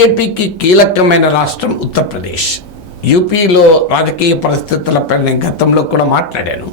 బీజేపీకి కీలకమైన రాష్ట్రం ఉత్తరప్రదేశ్. యూపీలో రాజకీయ పరిస్థితులపై నేను గతంలో కూడా మాట్లాడాను.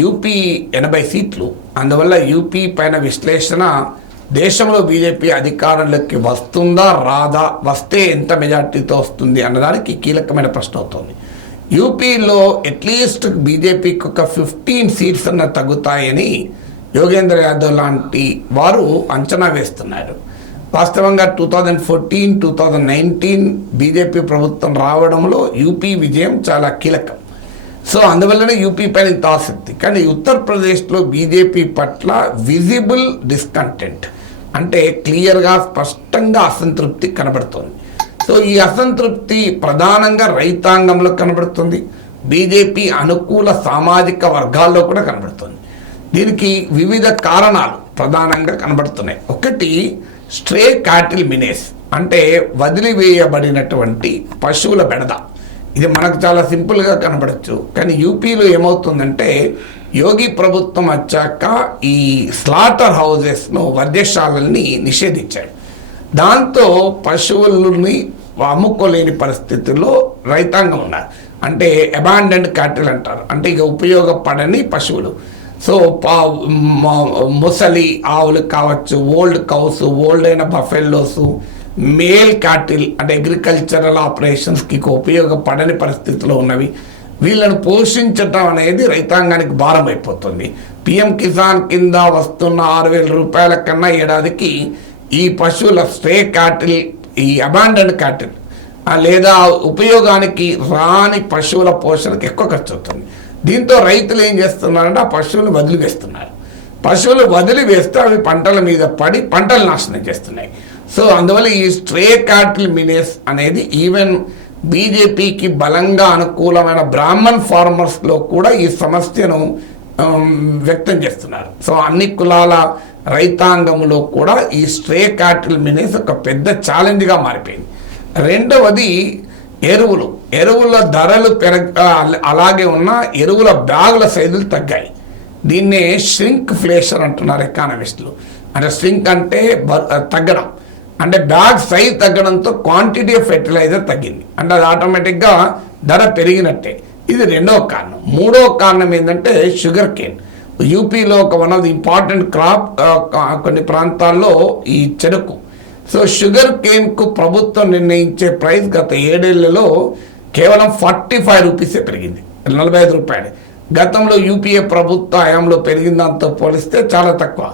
యూపీ 80 సీట్లు, అందువల్ల యూపీ పైన విశ్లేషణ దేశంలో బీజేపీ అధికారంలోకి వస్తుందా రాదా, వస్తే ఎంత మెజార్టీతో వస్తుంది అన్నదానికి కీలకమైన ప్రశ్న అవుతుంది. యూపీలో అట్లీస్ట్ బీజేపీకి ఒక 15 సీట్స్ అన్న తగ్గుతాయని యోగేంద్ర యాదవ్ లాంటి వారు అంచనా వేస్తున్నారు. వాస్తవంగా 2014, 2019 బీజేపీ ప్రభుత్వం రావడంలో యూపీ విజయం చాలా కీలకం. సో అందువల్లనే యూపీ పైన ఇంత ఆసక్తి. కానీ ఉత్తరప్రదేశ్లో బీజేపీ పట్ల విజిబుల్ డిస్కంటెంట్, అంటే క్లియర్గా స్పష్టంగా అసంతృప్తి కనబడుతుంది. సో ఈ అసంతృప్తి ప్రధానంగా రైతాంగంలో కనబడుతుంది, బీజేపీ అనుకూల సామాజిక వర్గాల్లో కూడా కనబడుతుంది. దీనికి వివిధ కారణాలు ప్రధానంగా కనబడుతున్నాయి. ఒకటి, స్ట్రే క్యాటిల్ మినేస్, అంటే వదిలివేయబడినటువంటి పశువుల బెడద. ఇది మనకు చాలా సింపుల్గా కనబడచ్చు, కానీ యూపీలో ఏమవుతుందంటే యోగి ప్రభుత్వం వచ్చాక ఈ స్లాటర్ హౌజెస్ను, వధ్యశాలల్ని నిషేధించాడు. దాంతో పశువులని అమ్ముకోలేని పరిస్థితుల్లో రైతాంగం ఉన్నారు. అంటే అబాండెండ్ క్యాటిల్ అంటారు, అంటే ఇక ఉపయోగపడని పశువులు. సో ముసలి ఆవులు కావచ్చు, ఓల్డ్ కౌస్, ఓల్డ్ అయిన బఫెల్లోస్, మేల్ క్యాటిల్, అంటే అగ్రికల్చరల్ ఆపరేషన్స్కి ఉపయోగపడని పరిస్థితిలో ఉన్నవి. వీళ్ళను పోషించటం అనేది రైతాంగానికి భారం అయిపోతుంది. పిఎం కిసాన్ కింద వస్తున్న 6,000 రూపాయల కన్నా ఏడాదికి ఈ పశువుల స్ట్రే క్యాటిల్, ఈ అబాండెండ్ క్యాటిల్ లేదా ఉపయోగానికి రాని పశువుల పోషణకు ఎక్కువ ఖర్చు అవుతుంది. దీంతో రైతులు ఏం చేస్తున్నారంటే ఆ పశువులు వదిలివేస్తున్నారు. పశువులు వదిలివేస్తే అవి పంటల మీద పడి పంటలు నాశనం చేస్తున్నాయి. సో అందువల్ల ఈ స్ట్రే క్యాటిల్ మినేస్ అనేది ఈవెన్ బీజేపీకి బలంగా అనుకూలమైన బ్రాహ్మణ్ ఫార్మర్స్లో కూడా ఈ సమస్యను వ్యక్తం చేస్తున్నారు. సో అన్ని కులాల రైతాంగంలో కూడా ఈ స్ట్రే క్యాటిల్ మినేస్ ఒక పెద్ద ఛాలెంజ్గా మారిపోయింది. రెండవది ఎరువుల ధరలు అలాగే ఉన్న ఎరువుల బ్యాగుల సైజులు తగ్గాయి. దీన్నే ష్రింక్ ఫ్లేషన్ అంటున్నారు ఎకానమిస్టులు. అంటే ష్రింక్ అంటే తగ్గడం, అంటే బ్యాగ్ సైజ్ తగ్గడంతో క్వాంటిటీ ఆఫ్ ఫెర్టిలైజర్ తగ్గింది, అంటే అది ఆటోమేటిక్గా ధర పెరిగినట్టే. ఇది రెండవ కారణం. మూడవ కారణం ఏంటంటే షుగర్ కేన్. యూపీలో ఒక one of the important crop, కొన్ని ప్రాంతాల్లో ఈ చెరుకు. సో షుగర్ కేన్కు ప్రభుత్వం నిర్ణయించే ప్రైస్ గత 7 ఏళ్లలో కేవలం 45 రూపీసే పెరిగింది, 45 రూపాయలు. గతంలో యూపీఏ ప్రభుత్వ హయాంలో పెరిగిన దాంతో పోలిస్తే చాలా తక్కువ.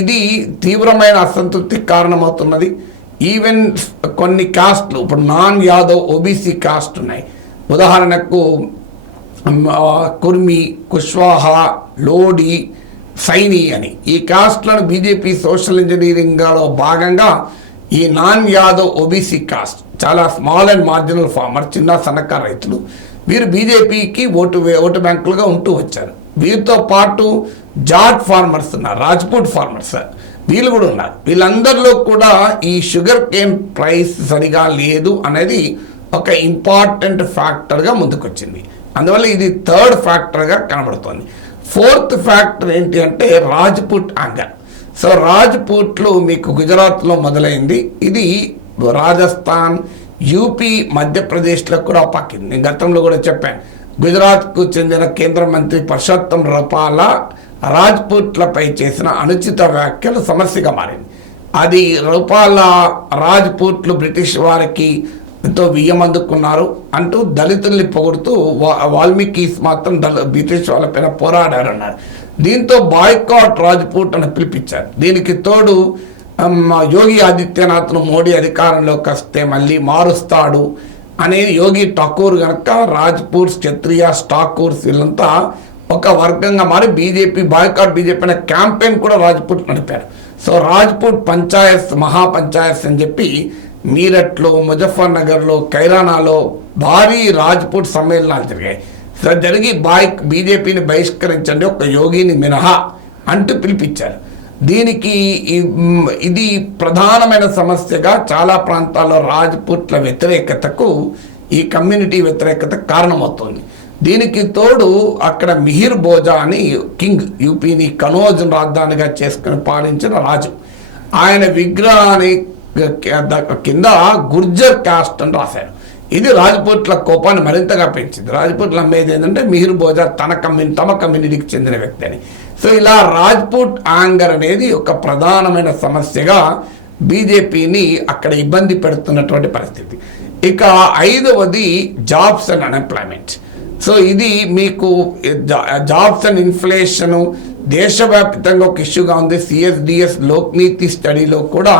ఇది తీవ్రమైన అసంతృప్తికి కారణమవుతున్నది. ఈవెన్ కొన్ని కాస్ట్లు, ఇప్పుడు నాన్ యాదవ్ ఓబీసీ కాస్ట్ ఉన్నాయి. ఉదాహరణకు కుర్మి, కుష్వాహా, లోడి, సైని అని ఈ కాస్ట్లను బీజేపీ సోషల్ ఇంజనీరింగ్లో భాగంగా ఈ నాన్ యాదవ్ ఓబీసీ కాస్ట్, చాలా స్మాల్ అండ్ మార్జినల్ ఫార్మర్, చిన్న సన్నకారు రైతులు, వీరు బీజేపీకి ఓటు బ్యాంకులుగా ఉంటూ వచ్చారు. వీరితో పాటు జాట్ ఫార్మర్స్ ఉన్నారు, రాజ్పూట్ ఫార్మర్స్, వీళ్ళు కూడా ఉన్నారు. వీళ్ళందరిలో కూడా ఈ షుగర్ కేన్ ప్రైస్ సరిగా లేదు అనేది ఒక ఇంపార్టెంట్ ఫ్యాక్టర్గా ముందుకొచ్చింది. అందువల్ల ఇది థర్డ్ ఫ్యాక్టర్గా కనబడుతుంది. ఫోర్త్ ఫ్యాక్టర్ ఏంటి అంటే రాజ్పూట్ యాంగర్. సో రాజ్పూట్లు మీకు గుజరాత్లో మొదలైంది, ఇది రాజస్థాన్, యూపీ, మధ్యప్రదేశ్లో కూడా పాకింది. నేను గతంలో కూడా చెప్పాను, గుజరాత్కు చెందిన కేంద్ర మంత్రి పర్షోత్తం రూపాల రాజ్పూట్లపై చేసిన అనుచిత వ్యాఖ్యలు సమస్యగా మారింది. అది రూపాల రాజ్పూట్లు బ్రిటిష్ వారికి ఎంతో బియ్యం అందుకున్నారు అంటూ దళితుల్ని పొగుడుతూ వాల్మీకిస్ మాత్రం బ్రిటిష్ వాళ్ళపైన పోరాడారన్నారు. దీంతో బాయ్కాట్ రాజ్పూట్ అని పిలిపించారు. దీనికి తోడు యోగి ఆదిత్యనాథ్ను మోడీ అధికారంలోకి వస్తే మళ్ళీ మారుస్తాడు అనేది యోగి ఠాకూర్ కనుక రాజ్పూట్స్, క్షత్రియాస్, ఠాకూర్స్ వీళ్ళంతా ఒక వర్గంగా మారి బాయ్కాట్ బీజేపీ అనే క్యాంపెయిన్ కూడా రాజ్పూట్ నడిపారు. సో రాజ్పూట్ పంచాయత్, మహాపంచాయత్ అని చెప్పి మీరట్లో, ముజఫర్ నగర్లో, కైరానాలో భారీ రాజ్పూట్ సమ్మేళనాలు జరిగాయి. సో జరిగి బీజేపీని బహిష్కరించండి, ఒక యోగిని మినహా అంటూ పిలిపించారు. దీనికి ఇది ప్రధానమైన సమస్యగా చాలా ప్రాంతాల్లో రాజ్పూట్ల వ్యతిరేకతకు, ఈ కమ్యూనిటీ వ్యతిరేకత కారణమవుతుంది. దీనికి తోడు అక్కడ మిహిర్ భోజా అని కింగ్, యూపీని కనోజ్ రాజధానిగా చేసుకుని పాలించిన రాజు, ఆయన విగ్రహాన్ని కింద గుర్జర్ కాస్ట్ అని రాశారు. ఇది రాజ్పూట్ల కోపాన్ని మరింతగా పెంచింది. రాజ్పూట్లు అమ్మేది ఏంటంటే మిహిర్ భోజా తమ కమ్యూనిటీకి చెందిన వ్యక్తి అని. సో ఇలా రాజ్పూట్ యాంగర్ అనేది ఒక ప్రధానమైన సమస్యగా బీజేపీని అక్కడ ఇబ్బంది పెడుతున్నటువంటి పరిస్థితి. ఇక 5వది జాబ్స్ అండ్ అన్ఎంప్లాయ్మెంట్. సో ఇది మీకు జాబ్స్ అండ్ ఇన్ఫ్లేషను దేశవ్యాప్తంగా ఒక ఇష్యూగా ఉంది. CSDS లోక్నీతి స్టడీలో కూడా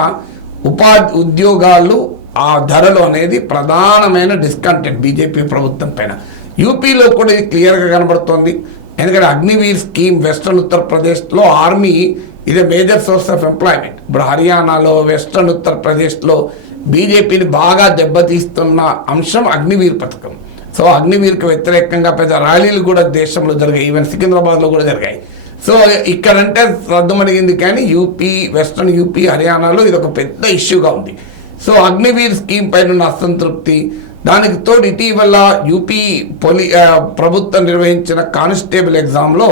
ఉద్యోగాలు ఆ ధరలు అనేది ప్రధానమైన డిస్కంటెంట్ బీజేపీ ప్రభుత్వం పైన. యూపీలో కూడా ఇది క్లియర్గా కనబడుతోంది. ఎందుకంటే అగ్నివీర్ స్కీమ్ వెస్ట్రన్ ఉత్తరప్రదేశ్లో ఆర్మీ ఇది మేజర్ సోర్స్ ఆఫ్ ఎంప్లాయ్మెంట్. ఇప్పుడు హర్యానాలో వెస్ట్రన్ ఉత్తరప్రదేశ్లో బీజేపీని బాగా దెబ్బతీస్తున్న అంశం అగ్నివీర్ పథకం. సో అగ్నివీర్కి వ్యతిరేకంగా పెద్ద ర్యాలీలు కూడా దేశంలో జరిగాయి. ఈవెన్ సికింద్రాబాద్లో కూడా జరిగాయి. సో ఇక్కడంటే రద్దుమణిగింది, కానీ వెస్ట్రన్ యూపీ హర్యానాలో ఇది ఒక పెద్ద ఇష్యూగా ఉంది. సో అగ్నివీర్ స్కీమ్ పైన ఉన్న అసంతృప్తి, దానికి తోడు ఇటీవల యూపీ ప్రభుత్వం నిర్వహించిన కానిస్టేబుల్ ఎగ్జామ్లో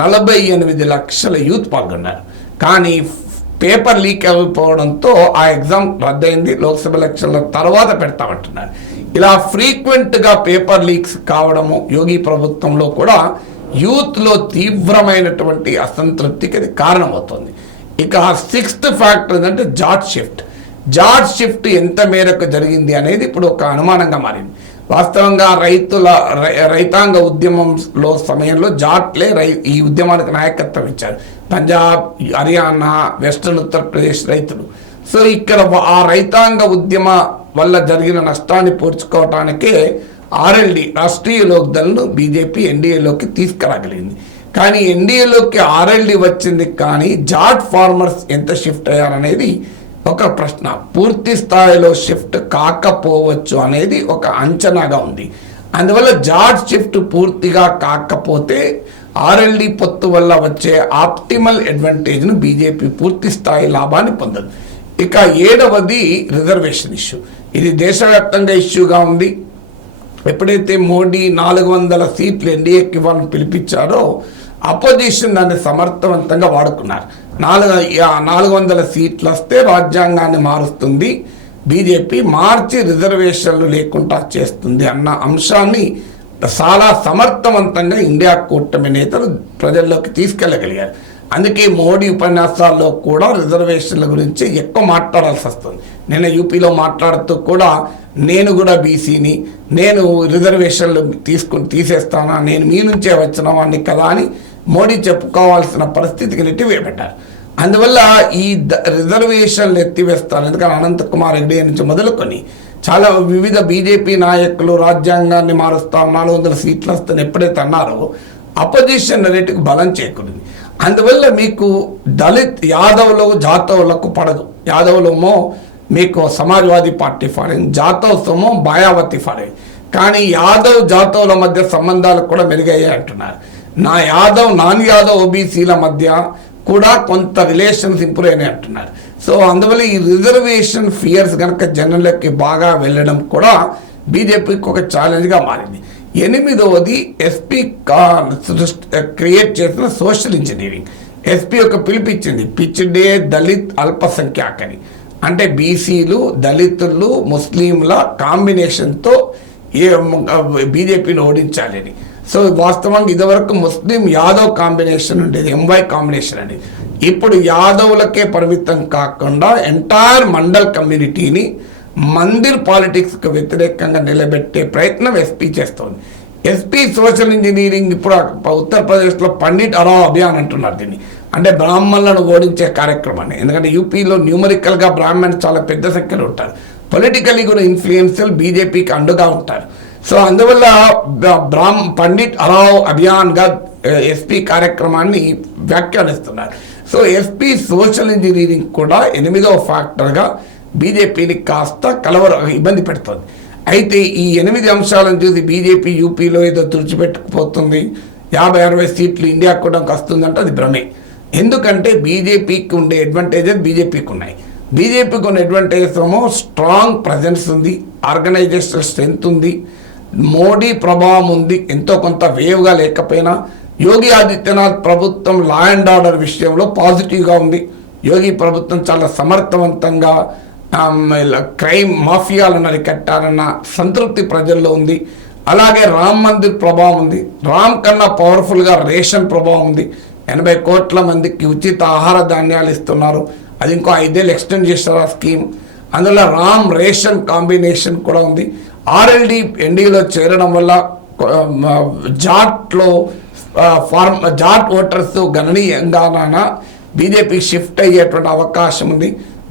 48 లక్షల యూత్ పాల్గొన్నారు. కానీ పేపర్ లీక్ అయిపోవడంతో ఆ ఎగ్జామ్ రద్దయింది. లోక్సభ ఎలక్షన్ల తర్వాత పెడతామంటున్నారు. ఇలా ఫ్రీక్వెంట్గా పేపర్ లీక్స్ కావడము యోగి ప్రభుత్వంలో కూడా యూత్లో తీవ్రమైనటువంటి అసంతృప్తికి అది కారణమవుతుంది. ఇక 6th ఫ్యాక్టర్ ఏంటంటే జాట్ షిఫ్ట్ ఎంత మేరకు జరిగింది అనేది ఇప్పుడు ఒక అనుమానంగా మారింది. వాస్తవంగా రైతాంగ ఉద్యమంలో సమయంలో జాట్లే ఈ ఉద్యమానికి నాయకత్వం ఇచ్చారు. పంజాబ్, హర్యానా, వెస్ట్రన్ ఉత్తరప్రదేశ్ రైతులు. సో ఇక్కడ ఆ రైతాంగ ఉద్యమ వల్ల జరిగిన నష్టాన్ని పూడ్చుకోవటానికే RLD రాష్ట్రీయ లోక్దళ్ను బీజేపీ ఎన్డీఏలోకి తీసుకురాగలిగింది. కానీ ఎన్డీఏలోకి RLD వచ్చింది, కానీ జాట్ ఫార్మర్స్ ఎంత షిఫ్ట్ అయ్యారనేది ఒక ప్రశ్న. పూర్తి స్థాయిలో షిఫ్ట్ కాకపోవచ్చు అనేది ఒక అంచనాగా ఉంది. అందువల్ల జాట్ షిఫ్ట్ పూర్తిగా కాకపోతే RLD పొత్తు వల్ల వచ్చే ఆప్టిమల్ అడ్వాంటేజ్ను బీజేపీ పూర్తి స్థాయి లాభాన్ని పొందదు. ఇక 7వది రిజర్వేషన్ ఇష్యూ. ఇది దేశవ్యాప్తంగా ఇష్యూగా ఉంది. ఎప్పుడైతే మోడీ 400 సీట్లు ఎన్డీఏకి ఇవ్వాలని పిలిపించారో అపోజిషన్ దాన్ని సమర్థవంతంగా వాడుకున్నారు. 400 సీట్లు వస్తే రాజ్యాంగాన్ని మారుస్తుంది బీజేపీ, మార్చి రిజర్వేషన్లు లేకుండా చేస్తుంది అన్న అంశాన్ని చాలా సమర్థవంతంగా ఇండియా కూటమి నేతలు ప్రజల్లోకి తీసుకెళ్ళగలిగారు. అందుకే మోడీ ఉపన్యాసాల్లో కూడా రిజర్వేషన్ల గురించి ఎక్కువ మాట్లాడాల్సి వస్తుంది. నేను యూపీలో మాట్లాడుతూ కూడా నేను కూడా బీసీని, నేను రిజర్వేషన్లు తీసేస్తానా, నేను మీ నుంచే వచ్చిన వాడిని కదా అని మోడీ చెప్పుకోవాల్సిన పరిస్థితికి నెట్టివేయబడ్డారు. అందువల్ల ఈ రిజర్వేషన్లు ఎత్తివేస్తారు. ఎందుకంటే అనంతకుమార్ రెడ్డి నుంచి మొదలుకొని చాలా వివిధ బీజేపీ నాయకులు రాజ్యాంగాన్ని మారుస్తాం, 400 సీట్లు వస్తాయని ఎప్పుడైతే అన్నారో అపోజిషన్ రేటుకు బలం చేకూరింది. అందువల్ల మీకు దళిత్ జాతవులకు పడదు. యాదవులేమో మీకు సమాజ్వాదీ పార్టీ ఫాలోయింగ్, జాతవ్స్ ఏమో మాయావతి ఫాలోయింగ్. కానీ జాతవుల మధ్య సంబంధాలు కూడా మెరుగయ్యాయి అంటున్నారు. నాన్ యాదవ్ ఓబీసీల మధ్య కూడా కొంత రిలేషన్స్ ఇంప్రూవ్ అయినాయి అంటున్నారు. సో అందువల్ల ఈ రిజర్వేషన్ ఫియర్స్ కనుక జనంలోకి బాగా వెళ్ళడం కూడా బీజేపీకి ఒక ఛాలెంజ్గా మారింది. 8వది ఎస్పీ క్రియేట్ చేసిన సోషల్ ఇంజనీరింగ్. ఎస్పీ ఒక పిలిపించింది, పిచ్ డే దళిత్ అల్పసంఖ్యాక్ అని. అంటే బీసీలు, దళితులు, ముస్లింల కాంబినేషన్తో బీజేపీని ఓడించాలని. సో వాస్తవంగా ఇదివరకు ముస్లిం యాదవ్ కాంబినేషన్ ఉండేది, MY కాంబినేషన్ అనేది. ఇప్పుడు యాదవులకే పరిమితం కాకుండా ఎంటైర్ మండల్ కమ్యూనిటీని మందిర్ పాలిటిక్స్కి వ్యతిరేకంగా నిలబెట్టే ప్రయత్నం ఎస్పీ చేస్తోంది. ఎస్పీ సోషల్ ఇంజనీరింగ్ ఇప్పుడు ఉత్తరప్రదేశ్లో పండిట్ అరావ్ అభియాన్ అంటున్నారు దీన్ని. అంటే బ్రాహ్మణులను ఓడించే కార్యక్రమాన్ని. ఎందుకంటే యూపీలో న్యూమరికల్గా బ్రాహ్మణ్స్ చాలా పెద్ద సంఖ్యలో ఉంటారు, పొలిటికలీ కూడా ఇన్ఫ్లుయెన్షియల్, బీజేపీకి అండగా ఉంటారు. సో అందువల్ల పండిట్ అరావ్ అభియాన్గా ఎస్పీ కార్యక్రమాన్ని వ్యాఖ్యానిస్తున్నారు. సో ఎస్పీ సోషల్ ఇంజనీరింగ్ కూడా 8వ ఫ్యాక్టర్గా బీజేపీని కాస్త ఇబ్బంది పెడుతుంది. అయితే ఈ 8 అంశాలను చూసి బీజేపీ యూపీలో ఏదో తుడిచిపెట్టుకుపోతుంది, 50-60 సీట్లు ఇండియా కూడా వస్తుందంటే అది భ్రమే. ఎందుకంటే బీజేపీకి ఉండే అడ్వాంటేజెస్ బీజేపీకి ఉన్నాయి. బీజేపీకి ఉన్న అడ్వాంటేజెస్ ఏమో స్ట్రాంగ్ ప్రజెన్స్ ఉంది, ఆర్గనైజేషనల్ స్ట్రెంత్ ఉంది, మోడీ ప్రభావం ఉంది, ఎంతో కొంత వేవ్గా లేకపోయినా. యోగి ఆదిత్యనాథ్ ప్రభుత్వం లా అండ్ ఆర్డర్ విషయంలో పాజిటివ్గా ఉంది. యోగి ప్రభుత్వం చాలా సమర్థవంతంగా క్రైమ్ మాఫియాలను అరికట్టారన్న సంతృప్తి ప్రజల్లో ఉంది. అలాగే రామ్ మందిర్ ప్రభావం ఉంది. రామ్ కన్నా పవర్ఫుల్గా రేషన్ ప్రభావం ఉంది. 80 కోట్ల మందికి ఉచిత ఆహార ధాన్యాలు ఇస్తున్నారు. అది ఇంకో 5 ఏళ్ళు ఎక్స్టెండ్ చేస్తారు ఆ స్కీమ్. అందులో రామ్ రేషన్ కాంబినేషన్ కూడా ఉంది. ఆర్ఎల్డి ఎన్డీలో చేరడం వల్ల జాట్ ఓటర్స్ గణనీయంగా బీజేపీ షిఫ్ట్ అయ్యేటువంటి అవకాశం ఉంది.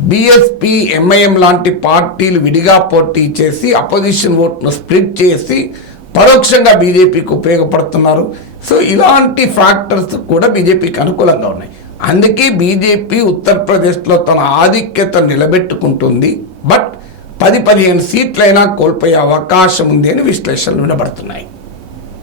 బీఎస్పీ ఎంఐఎం లాంటి పార్టీలు విడిగా పోటీ చేసి అపోజిషన్ ఓట్ను స్ప్లిట్ చేసి పరోక్షంగా బీజేపీకి ఉపయోగపడుతున్నారు. సో ఇలాంటి ఫ్యాక్టర్స్ కూడా బీజేపీకి అనుకూలంగా ఉన్నాయి. అందుకే బీజేపీ ఉత్తరప్రదేశ్లో తన ఆధిక్యత నిలబెట్టుకుంటుంది. బట్ 10-15 సీట్లైనా కోల్పోయే అవకాశం ఉంది అని విశ్లేషణలు వినబడుతున్నాయి.